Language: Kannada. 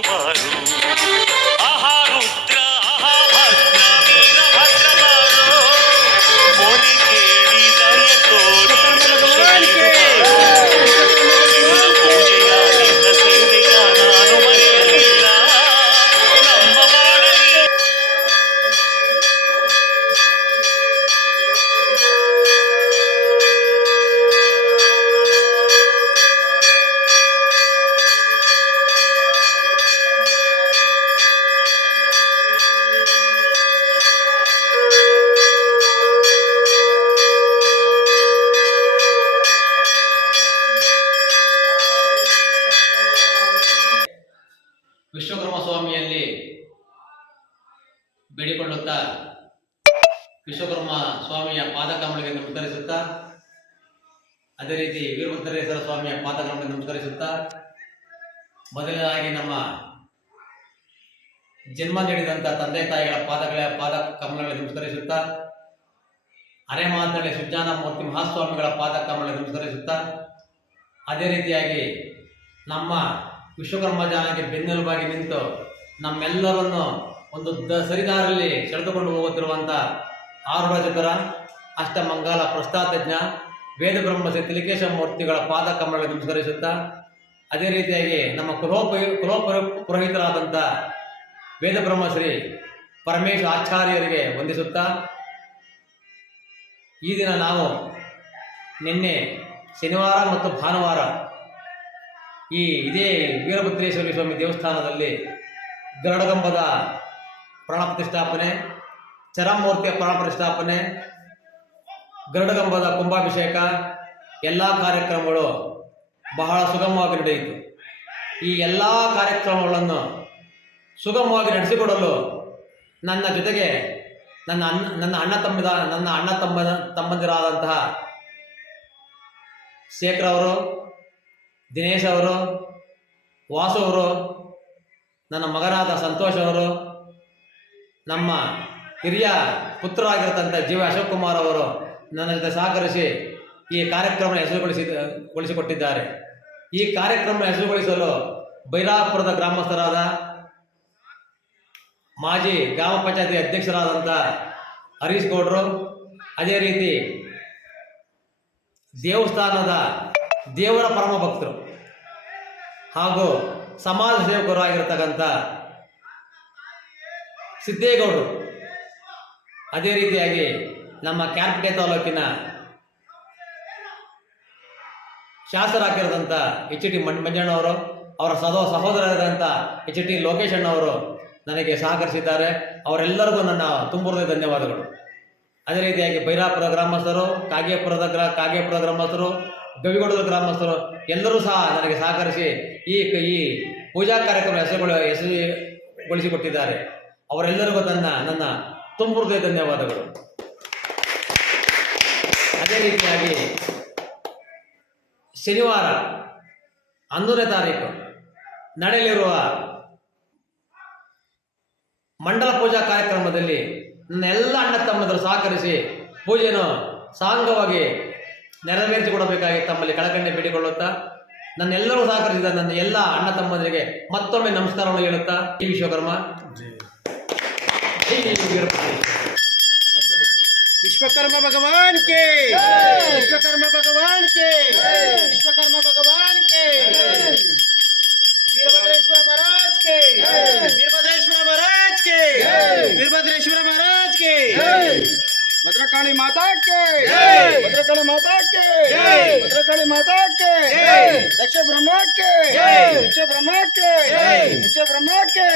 ಬರುವರು ಆಹಾ ರುದ್ರ ಆಹಾ ಭದ್ರ ವಿಶ್ವಕರ್ಮ ಸ್ವಾಮಿಯಲ್ಲಿ ಬೇಡಿಕೊಳ್ಳುತ್ತಾ ವಿಶ್ವಕರ್ಮ ಸ್ವಾಮಿಯ ಪಾದಕಮಳಿಗೆ ನಮಸ್ಕರಿಸುತ್ತಾ, ಅದೇ ರೀತಿ ವೀರಭದ್ರೇಶ್ವರ ಸ್ವಾಮಿಯ ಪಾದಕಮಳಿಗೆ ನಮಸ್ಕರಿಸುತ್ತಾ, ಮೊದಲನೇದಾಗಿ ನಮ್ಮ ಜನ್ಮ ನೀಡಿದಂಥ ತಂದೆ ತಾಯಿಗಳ ಪಾದಗಳ ಪಾದ ಕಮಲಗಳಿಗೆ ನಮಸ್ಕರಿಸುತ್ತಾ, ಅರೆಮಾತಳೆ ಸುಜ್ಞಾನ ಮೂರ್ತಿ ಮಹಾಸ್ವಾಮಿಗಳ ಪಾದ ಕಮಲಗಳಿಗೆ ನಮಸ್ಕರಿಸುತ್ತಾ, ಅದೇ ರೀತಿಯಾಗಿ ನಮ್ಮ ವಿಶ್ವಕರ್ಮ ಜಾನಕ್ಕೆ ಬೆನ್ನೆಲುಬಾಗಿ ನಿಂತು ನಮ್ಮೆಲ್ಲರನ್ನು ಒಂದು ದ ಸರಿದಾರಲ್ಲಿ ಸೆಳೆದುಕೊಂಡು ಹೋಗುತ್ತಿರುವಂಥ ಆರುಢಚತರ ಅಷ್ಟಮಂಗಲ ಪ್ರಸ್ಥಾತಜ್ಞ ವೇದ ಶ್ರೀ ತಿಲಿಕೇಶ ಮೂರ್ತಿಗಳ ಪಾದ ಕಮಲಗಳಿಗೆ ನಮಸ್ಕರಿಸುತ್ತಾ, ಅದೇ ರೀತಿಯಾಗಿ ನಮ್ಮ ಕುಲೋಪ ಕುಲೋಪ ಪುರೋಹಿತರಾದಂಥ ವೇದ ಬ್ರಹ್ಮಶ್ರೀ ಪರಮೇಶ್ ಆಚಾರ್ಯರಿಗೆ ವಂದಿಸುತ್ತಾ, ಈ ದಿನ ನಾವು ನಿನ್ನೆ ಶನಿವಾರ ಮತ್ತು ಭಾನುವಾರ ಈ ಇದೇ ವೀರಭದ್ರೇಶ್ವರಿ ಸ್ವಾಮಿ ದೇವಸ್ಥಾನದಲ್ಲಿ ಗರುಡಗಂಬದ ಪ್ರಾಣ ಪ್ರತಿಷ್ಠಾಪನೆ, ಚರಮೂರ್ತಿಯ ಪ್ರಾಣ ಪ್ರತಿಷ್ಠಾಪನೆ, ಗರುಡಗಂಬದ ಕುಂಭಾಭಿಷೇಕ, ಎಲ್ಲ ಕಾರ್ಯಕ್ರಮಗಳು ಬಹಳ ಸುಗಮವಾಗಿ ನಡೆಯಿತು. ಈ ಎಲ್ಲ ಕಾರ್ಯಕ್ರಮಗಳನ್ನು ಸುಗಮವಾಗಿ ನಡೆಸಿಕೊಡಲು ನನ್ನ ಜೊತೆಗೆ ನನ್ನ ಅಣ್ಣ ನನ್ನ ಅಣ್ಣ ತಮ್ಮದ, ನನ್ನ ಅಣ್ಣ ತಮ್ಮ ತಮ್ಮಂದಿರಾದಂತಹ ಶೇಖರ್ ಅವರು ದಿನೇಶ್ ಅವರು, ವಾಸು ಅವರು, ನನ್ನ ಮಗನಾದ ಸಂತೋಷ್ ಅವರು, ನಮ್ಮ ಹಿರಿಯ ಪುತ್ರ ಆಗಿರತಕ್ಕಂಥ ಜೀವ ಅಶೋಕ್ ಕುಮಾರ್ ಅವರು ನನ್ನ ಜೊತೆ ಸಹಕರಿಸಿ ಈ ಕಾರ್ಯಕ್ರಮ ಹೆಸರುಗೊಳಿಸಿ ಗೊಳಿಸಿಕೊಟ್ಟಿದ್ದಾರೆ ಈ ಕಾರ್ಯಕ್ರಮ ಹೆಸರುಗೊಳಿಸಲು ಬೈರಾಪುರದ ಗ್ರಾಮಸ್ಥರಾದ ಮಾಜಿ ಗ್ರಾಮ ಪಂಚಾಯತಿ ಅಧ್ಯಕ್ಷರಾದಂಥ ಹರೀಶ್ ಗೌಡ್ರು, ಅದೇ ರೀತಿ ದೇವಸ್ಥಾನದ ದೇವರ ಪರಮ ಭಕ್ತರು. ಹಾಗೂ ಸಮಾಜ ಸೇವಕರು ಆಗಿರ್ತಕ್ಕಂಥ ಸಿದ್ದೇಗೌಡರು. ಅದೇ ರೀತಿಯಾಗಿ ನಮ್ಮ ಕ್ಯಾರ್ಪಟೆ ತಾಲೂಕಿನ ಶಾಸಕರಾಗಿರೋದಂಥ ಎಚ್ ಟಿ ಮಂಜ ಮಂಜಣ್ಣವರು ಅವರ ಸದೋ ಸಹೋದರರಾದಂಥ ಎಚ್ ಟಿ ಲೋಕೇಶ್ ಅಣ್ಣವರು ನನಗೆ ಸಹಕರಿಸಿದ್ದಾರೆ. ಅವರೆಲ್ಲರಿಗೂ ನನ್ನ ತುಂಬುರದ ಧನ್ಯವಾದಗಳು. ಅದೇ ರೀತಿಯಾಗಿ ಬೈರಾಪುರ ಗ್ರಾಮಸ್ಥರು, ಕಾಗೇಪುರದ ಗ್ರಾ, ಕಾಗೇಪುರ ಗ್ರಾಮಸ್ಥರು ಗವಿಗೌಡದ ಗ್ರಾಮಸ್ಥರು ಎಲ್ಲರೂ ಸಹ ನನಗೆ ಸಹಕರಿಸಿ ಈ ಈ ಪೂಜಾ ಕಾರ್ಯಕ್ರಮ ಹೆಸರುಗಳು ಹೆಸರುಗೊಳಿಸಿಕೊಟ್ಟಿದ್ದಾರೆ. ಅವರೆಲ್ಲರಿಗೂ ನನ್ನ ನನ್ನ ತುಂಬುರದ ಧನ್ಯವಾದಗಳು. ಅದೇ ರೀತಿಯಾಗಿ ಶನಿವಾರ ಹನ್ನೊಂದನೇ ತಾರೀಕು ನಡೆಯಲಿರುವ ಮಂಡಲ ಪೂಜಾ ಕಾರ್ಯಕ್ರಮದಲ್ಲಿ ನನ್ನ ಎಲ್ಲ ಅಣ್ಣ ತಮ್ಮದರು ಸಹಕರಿಸಿ ಪೂಜೆಯನ್ನು ಸಾಂಗವಾಗಿ ನೆರವೇರಿಸಿ ಕೊಡಬೇಕಾಗಿ ತಮ್ಮಲ್ಲಿ ಕಳಕಂಡೆ ಬೇಡಿಕೊಳ್ಳುತ್ತಾ ನನ್ನೆಲ್ಲರೂ ಸಹಕರಿಸಿದ ನನ್ನ ಎಲ್ಲ ಅಣ್ಣ ತಮ್ಮಂದರಿಗೆ ಮತ್ತೊಮ್ಮೆ ನಮಸ್ಕಾರವನ್ನು ಹೇಳುತ್ತಾ ಈ ವಿಶ್ವಕರ್ಮ ವಿಶ್ವಕರ್ಮ ಭಗವಾನ್ ಕೆ ವಿಶ್ವಕರ್ಮ ಭಗವಾನ್ ಕೆ ವಿಶ್ವಕರ್ಮ ಭಗವಾನ್ ಕೆ ವೀರಭದ್ರೇಶ್ವರ ಮಹಾರಾಜ್ ಕೆ ಭದ್ರಕಾಳಿ ಮಾತಾಕ್ಕೆ! ಭದ್ರಕಾಳಿ ಮಾತಾಕ್ಕೆ! ಭದ್ರಕಾಳಿ ಮಾತಾಕ್ಕೆ! ದಕ್ಷ ಬ್ರಹ್ಮಕ್ಕೆ! ದಕ್ಷ ಬ್ರಹ್ಮಕ್ಕೆ! ದಕ್ಷ ಬ್ರಹ್ಮಕ್ಕೆ!